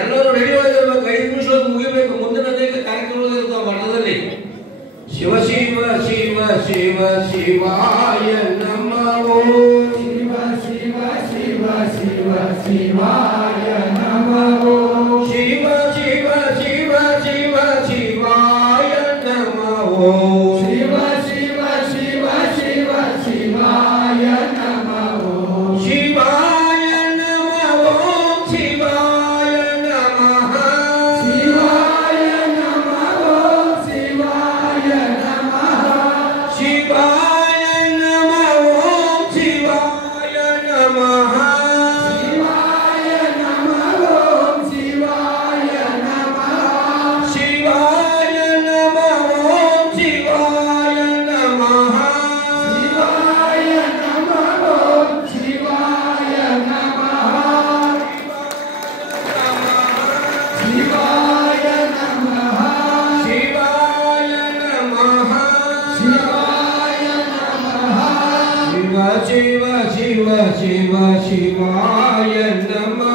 ಎಲ್ಲರೂ ರೆಡಿ ಆಗಿರ್ಬೇಕು. 5 ನಿಮಿಷ ಮುಗಿಬೇಕು. ಮುಂದಿನ ಅನೇಕ ಕಾರ್ಯಕ್ರಮಗಳು ಇರ್ತಾವ ಮಠದಲ್ಲಿ. ಶಿವ ಶಿವ ಶಿವ ಶಿವ ಶಿವಾಯ ನಮೋ. ಶಿವ ಶಿವ ಶಿವ ಶಿವ ಶಿವಾಯ ನಮೋ. ಶಿವ ಶಿವ ಶಿವ ಶಿವ ಶಿವಾಯ ನಮೋ. ಶಿವ ಶಿವ ಶಿವ ಶಿವ ಶಿವಾಯ ನಮೋ. ಶಿವಾಯ ನಮೋ. ಶಿವಾಯ ನಮಃ. ಶಿವಾಯ ನಮೋ. ಶಿವಾಯ ನಮಃ. ಶಿವಾಯ ನಮೋ. ಶಿವಾಯ ನಮಃ. ಶಿವಾಯ ನಮೋ. ಶಿವಾಯ ನಮಃ. ಶಿವಾಯ ನಮೋ. ಶಿವಾಯ ನಮಃ. ಶಿವಾಯ ನಮೋ. ಶಿವಾಯ ನಮಃ. ಶಿವಾಯ ನಮಃ. ಶಿವಾಯ ನಮಃ. ಶಿವಾಯ ನಮಃ. ಶಿವ ಶಿವ ಶಿವ ಶಿವ ಶಿವಾಯ ನಮೋ.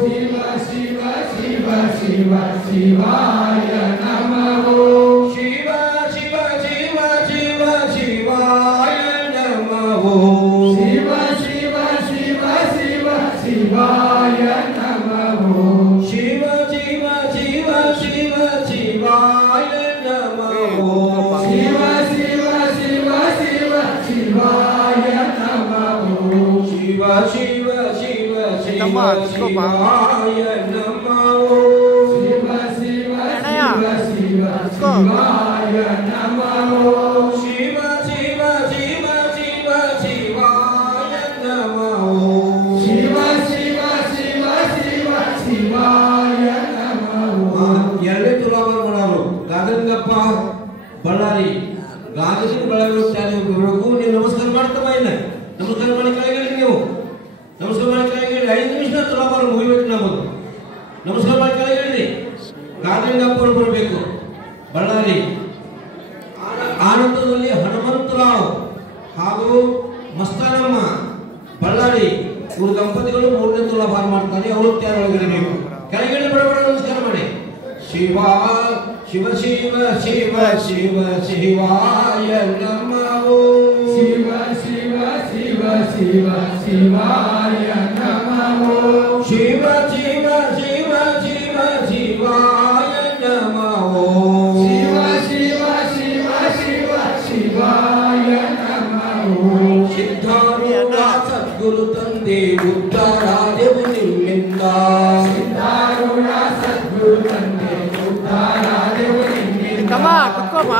ಶಿವ ಶಿವ ಶಿವ ಶಿವ ಶಿವಾಯ ನಮೋ. ಶಿವ ಶಿವ ಶಿವ ಶಿವ ಶಿವಾಯ ನಮೋ. ಶಿವ ಶಿವ ಶಿವ ಶಿವ ಶಿವಾಯ ನಮೋ. ಶಿವ ಶಿವ ಶಿವ ಶಿವ ಶಿವಾಯ ನಮೋ. ಶಿವ ಶಿವ ಶಿವ ಶಿವ ಶಿವಾಯ ನಮೋ. ಶಿವ ಶಿವ ಶಿವ ಶಿವ ಶಿವಾಯ ನಮೋ. ಶಿವ ಶಿವ ಶಿವ ಶಿವ ಶಿವಾಯ ನಮೋ. ಶಿವ ಶಿವ ಶಿವ ಶಿವ ಶಿವಾಯ ನಮೋ. ಶಿವ ಶಿವ ಶಿವ ಶಿವ ಶಿವಾಯ ನಮೋ. ಎರಡನೇ ತುಲಾಭಾರ ಮಾಡೋರು ಗಾದರಿಂಗಪ್ಪ ಬಳ್ಳಾರಿ. ಗಾದರಿನ ಬೆಳಗ್ಗೆ ಬರಬೇಕು. ನೀವು ನಮಸ್ಕಾರ ಮಾಡ್ತಮ್ಮ. ಇಲ್ಲ ನಮಸ್ಕಾರ ಮಾಡಿ ಕೆಳಗೇಳಿ. ನೀವು ನಮಸ್ಕಾರ ಮಾಡಿ ಕೆಳಗೇಳಿ. 5 ನಿಮಿಷ ತುಲಾಭಾರ ಮುಗಿಬೇಕು. ನಮ್ಮದು ನಮಸ್ಕಾರ ಮಾಡಿ ಕೆಳಗೇಳಿ. ಗಾದರಿಂಗಪ್ಪ ಬರಬೇಕು ಬಳ್ಳಾರಿ. ಆನಂದದಲ್ಲಿ ಹನುಮಂತರಾವ್ ಹಾಗೂ ಮಸ್ತಾನಮ್ಮ ಬಳ್ಳಾರಿ ಇವರು ದಂಪತಿಗಳು 3ನೇ ತುಲಾಭಾರ ಮಾಡ್ತಾರೆ. ಅವರು ಒಳಗಡೆ ನೀವು ಕೆಳಗಡೆ ಬಡಬಡ ನಮಸ್ಕಾರ ಮಾಡಿ. ಶಿವ ಶಿವ ಶಿವ ಶಿವ ಶಿವ ಶಿವಾಯ ನಮೋ. ಶಿವ ಶಿವ ಶಿವ ಶಿವ ಶಿವಾಯ ನಮೋ. ಶಿವ ಶಿವ ಶಿವ ಶಿವ ಶಿವಾಯ ನಮೋ. ಶಿವ ಶಿವ ಶಿವ ಶಿವ ಶಿವಾಯ ನಮೋ. ಸಿದ್ಧಾರೂಢ ಸದ್ಗುರು ತಂದೆ ಉದ್ಧಾರಾದೆವು ನಿಮ್ಮಿಂದ. ಸಿದ್ಧಾರೂಢ ಸದ್ಗುರು ತಂದೆ ಉದ್ಧಾರಾದೆವು ನಿಮ್ಮಿಂದ.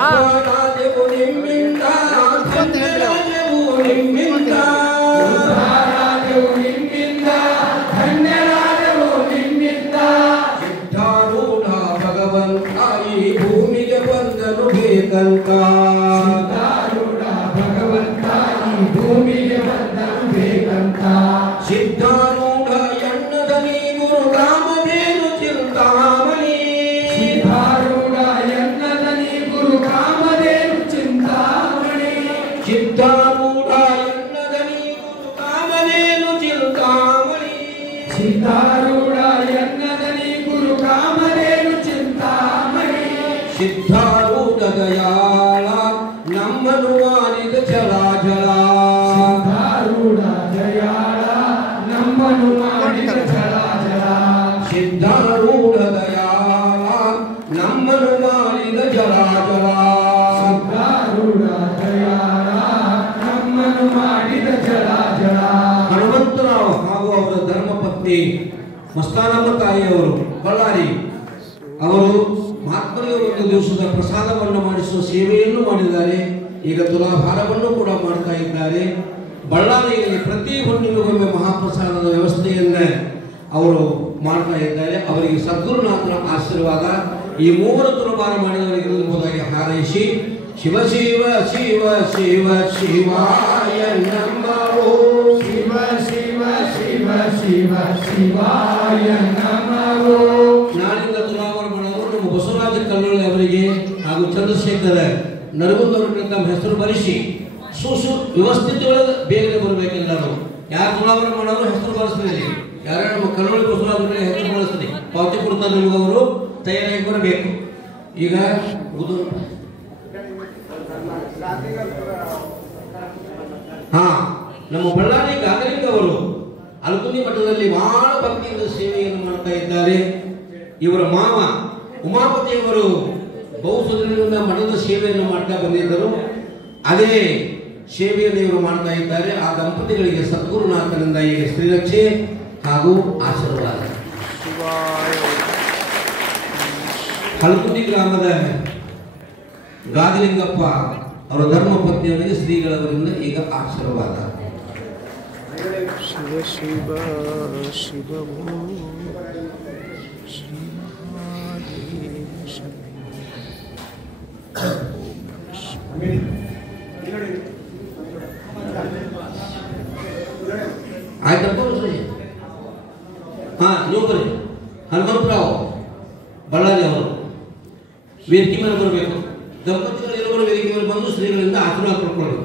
ಉದ್ಧಾರಾದೆವು ನಿಮ್ಮಿಂದ. ಧನ್ಯರಾದೆವು ನಿಮ್ಮಿಂದ. ಉದ್ಧಾರಾದೆವು ನಿಮ್ಮಿಂದ. ಧನ್ಯರಾದೆವು ನಿಮ್ಮಿಂದ. ಸಿದ್ಧಾರೂಢ ಭಗವಂತ ಈ ಭೂಮಿಗೆ ಬಂದನು ಬೇಕಂತ. ಸಿದ್ಧಾರೂಢ ಭಗವಂತ ಈ ಭೂಮಿಗೆ ಬಂದನು ಬೇಕಂತ. ಸಿದ್ಧಾರೂಢ ಎನ್ನದ ನೀ ಗುರು ಕಾಮಧೇನು ಚಿಂತಾಮಣಿ. ಸಿದ್ಧಾರೂಢ ಎನ್ನದ ನೀ ಗುರು ಕಾಮಧೇನು ಚಿಂತಾಮಣಿ. ಸಿದ್ಧಾರೂಢ ಎನ್ನದ ನೀ ಗುರು ಕಾಮಧೇನು ಚಿಂತಾಮಣಿ. ಸಿದ್ಧಾರೂಢ ಎನ್ನದ ನೀ ಗುರು ಕಾಮಧೇನು ಚಿಂತಾಮಣಿ. ಸಿದ್ಧಾರೂಢ ದಯಾಳ ನಮ್ಮನು ಮಾಡಿದ ಚರಾಚರ. ಸಿದ್ಧಾರೂಢ ದಯಾಳ ನಮ್ಮನು ಮಾಡಿದ ಚರಾಚರ. ಸಿದ್ಧಾರೂಢ ದಯಾಳ ನಮ್ಮನು ಮಾಡಿದ ಚರಾಚರ. ಸಿದ್ಧಾರೂಢ ದಯಾಳ ನಮ್ಮನು ಮಾಡಿದ ಚರಾಚರ. ಹನುಮಂತರಾವ್ ಹಾಗೂ ಅವರ ಧರ್ಮಪತ್ನಿ ಮಸ್ತಾನಮ್ಮ ತಾಯಿಯವರು ಬಳ್ಳಾರಿ ಅವರು ಮಹಾತ್ಮರಿಗೆ ಒಂದು ದಿವಸದ ಪ್ರಸಾದವನ್ನು ಮಾಡಿಸುವ ಸೇವೆಯನ್ನು ಮಾಡಿದ್ದಾರೆ. ಈಗ ತುಲಾಭಾರವನ್ನು ಕೂಡ ಮಾಡ್ತಾ ಇದ್ದಾರೆ. ಬಳ್ಳಾರಿಯಲ್ಲಿ ಪ್ರತಿ ಹುಣ್ಣಿಮೆಗೊಮ್ಮೆ ಮಹಾಪ್ರಸಾದದ ವ್ಯವಸ್ಥೆಯನ್ನ ಅವರು ಮಾಡ್ತಾ ಇದ್ದಾರೆ. ಅವರಿಗೆ ಸದ್ಗುರುನಾಥನ ಆಶೀರ್ವಾದ ಈ 3 ತುಲಾಭಾರ ಮಾಡಿದವರಿಗೆ ಎಂಬುದಾಗಿ ಹಾರೈಸಿ ಶಿವ ಶಿವ ಶಿವ ಶಿವ ಶಿವಾಯ ನಮೋ. ಶಿವ ಶಿವ ಶಿವ ಶಿವ ಶಿವಾಯ ನಮೋ. ನಾಳಿಂದ ತುಲಾಭಾರ ಮಾಡೋರು ನಮ್ಮ ಬಸವರಾಜ ಕಲ್ಲೊಳ್ಳಿ ಅವರಿಗೆ ಹಾಗೂ ಚಂದ್ರಶೇಖರ ನರಗುಂದ ಅವರಿಗೆ ತಮ್ಮ ಹೆಸರು ಬರೆಸಿ ವ್ಯವಸ್ಥಿತ ಒಳಗೆ ಬೇಗನೆ ಬರಬೇಕೆಲ್ಲರೂ. ಯಾರು ತುಲಾಭಾರ ಮಾಡೋರು ಹೆಸರು ಬರೆಸ್ತೀರಿ. ಯಾರು ನಮ್ಮ ಕರಾವಳಿ ಬಸವರಾಜ್ ಹೆಸರು ಬಳಸ್ತೀನಿ, ಪಾವತಿ ಕೊಡ್ತಾರೆ ನಿಮ್ಗೆ, ಅವರು ತಯಾರಾಗಿ ಬರಬೇಕು. ಈಗ ಹಾ, ನಮ್ಮ ಬಳ್ಳಾರಿ ಗಾಗಲಿಂಗ ಅವರು ಅಲ್ಕುಂದಿ ಮಠದಲ್ಲಿ ಬಹಳ ಭಕ್ತಿಯಿಂದ ಸೇವೆಯನ್ನು ಮಾಡ್ತಾ ಇದ್ದಾರೆ. ಇವರ ಮಾವ ಉಮಾಪತಿಯವರು ಬಹುಸುದರಿಂದ ಮಠದ ಸೇವೆಯನ್ನು ಮಾಡ್ತಾ ಬಂದಿದ್ದರು. ಅದೇ ಸೇವೆಯನ್ನು ಇವರು ಮಾಡ್ತಾ ಇದ್ದಾರೆ. ಆ ದಂಪತಿಗಳಿಗೆ ಸದ್ಗುರುನಾಥನಿಂದ ಈಗ ಶ್ರೀರಕ್ಷೆ ಹಾಗೂ ಆಶೀರ್ವಾದ. ಹಲ್ಕುಂದಿ ಗ್ರಾಮದ ಗಾಗಲಿಂಗಪ್ಪ ಅವರ ಧರ್ಮ ಪತ್ನಿಯವರಿಗೆ ಶ್ರೀಗಳವರಿಂದ ಈಗ ಆಶೀರ್ವಾದ. ಶಿವ ಶಿವ ಶಿವ ಆಯ್ತಪ್ಪ. ಹಾ, ನೀವು ಬರ್ರಿ. ಹನುಮಂತರಾವ್ ಬಳ್ಳಾರಿ ಅವರು ವೇದಿಕೆ ಮೇಲೆ ಬರಬೇಕು. ದಂಪತಿಗಳು ಇರುವರು ವೇದಿಕೆ ಮೇಲೆ ಬಂದು ಶ್ರೀಗಳಿಂದ ಆಶೀರ್ವಾದ ಪಡ್ಕೊಳ್ಬೇಕು.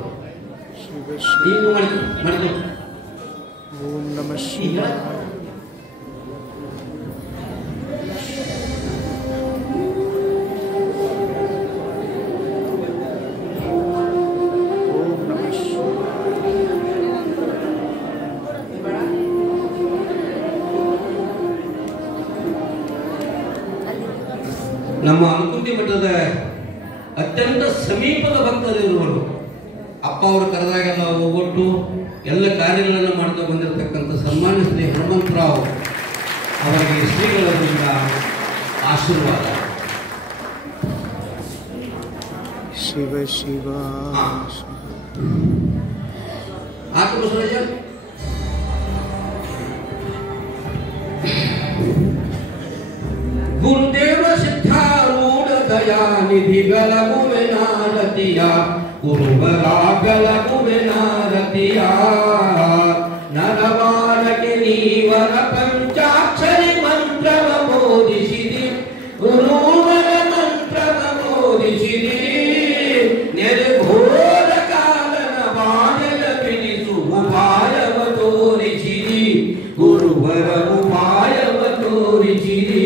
ಈಗ ಮಾಡ್ಕೊಂಡು ಓಂ ನಮಃ ಶಿವಾಯ. ನಮ್ಮ ಅಲ್ಕುಂದಿ ಮಠದ ಅತ್ಯಂತ ಸಮೀಪದ ಭಕ್ತರಿರುವರು. ಅಪ್ಪ ಅವರು ಕರೆದಾಗೆಲ್ಲ ಹೋಗೊಟ್ಟು ಎಲ್ಲ ಕಾರ್ಯಗಳನ್ನು ಮಾಡ್ತಾ ಬಂದಿರತಕ್ಕಂಥ ಸನ್ಮಾನ್ಯ ಶ್ರೀ ಹನುಮಂತರಾವ್ ಅವರಿಗೆ ಶ್ರೀಗಳಿಂದ ಆಶೀರ್ವಾದ. ಶಿವ ಶಿವ ಆತ್ಮಸಹಜ ಗುರುದೇವ ಸಿದ್ಧಾರೂಢ ದಯಾನಿಧಿ ಬೆಳಗುವೆ ನಾರತಿಯ ಗುರುವರ ಬೆಳಗುವೆ ನಾರತಿಯ ನರವಾರಕ್ಕೆ ನೀವರ ಪಂಚಾಕ್ಷರಿ ಮಂತ್ರವ ಬೋಧಿಸಿದಿ ಗುರುವರ ಮಂತ್ರವ ಬೋಧಿಸಿದಿ ನೆರೆಘೋರ ಕಾಲನ ಬಾಣದ ಬಿಡಿಸು ಉಪಾಯವ ತೋರಿಸಿದಿ ಗುರುವರ ಉಪಾಯವ ತೋರಿಸಿದಿ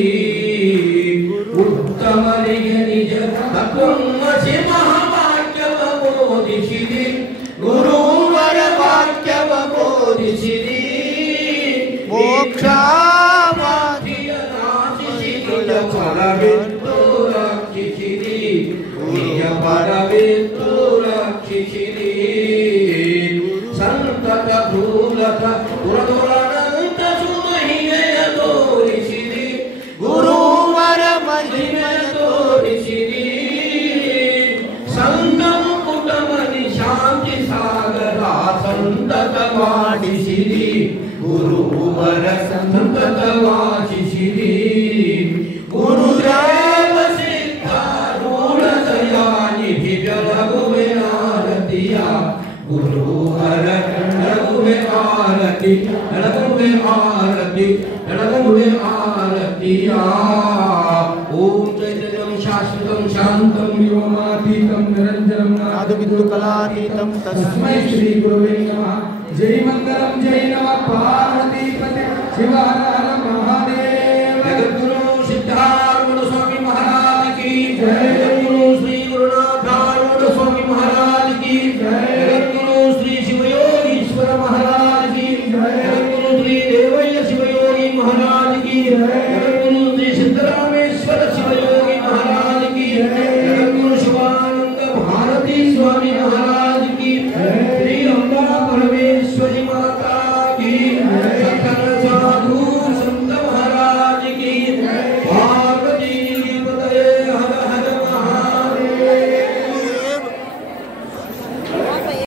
ಉತ್ತಮರಿಗೆ ನಿಜ ತತ್ವಮಸಿ ಮಹಾವಾಕ್ಯವ ಬೋಧಿಸಿದಿ ಗುರುವರ ವಾಕ್ಯವ ಬೋಧಿಸಿದಿ ಮೋಕ್ಷವಾದಿಯ ನಾಶಿಸಿ ನಿಜ ಫಲವೆಂದು ರಕ್ಷಿಸಿದಿ ನಿಜ ಫಲವೆಂದು ರಕ್ಷಿಸಿದಿ ಸಂತತ ಭೂಲತ ಪುರದೊಳನಂತ ಸುಮಹಿಮೆಯ ತೋರಿಸಿದಿ ಗುರುವರ ಮಹಿಮೆಯ ತೋರಿಸಿದಿ ಸಂಗಮ ಕುಟಮನಿ ಶಾಂತಿ ಸಾಗರ ಸಂತತ ಮಾಡಿಸಿದಿ ಗುರುವರ ಸಂತತ ವಾಸಿಸಿದಿ ಗುರುದೇವ ಸಿದ್ಧಾರೂಢ ದಯಾನಿಧಿ ಬೆಳಗುವೆ ಆರತಿಯ ಗುರುವರ ಬೆಳಗುವೆ ಆರತಿ ಬೆಳಗುವೆ ಆರತಿ ಬೆಳಗುವೆ ಆರತಿಯ ಓಂ ಚೈತನ್ಯಂ ಶಾಶ್ವತಂ ಶಾಂತಂ ವ್ಯೋಮಾತೀತಂ ನಿರಂಜನಂ ನಾದಬಿಂದು ಕಲಾತೀತಂ ತಸ್ಮೈ ಶ್ರೀ ಗುರುವೇ ನಮಃ. ಜೈ ಮಂಗಲಂ ಜೈ ನಮಃ ಪಾರ್ವತಿ ಪತೆ ಶಿವ ಹರ ಹರ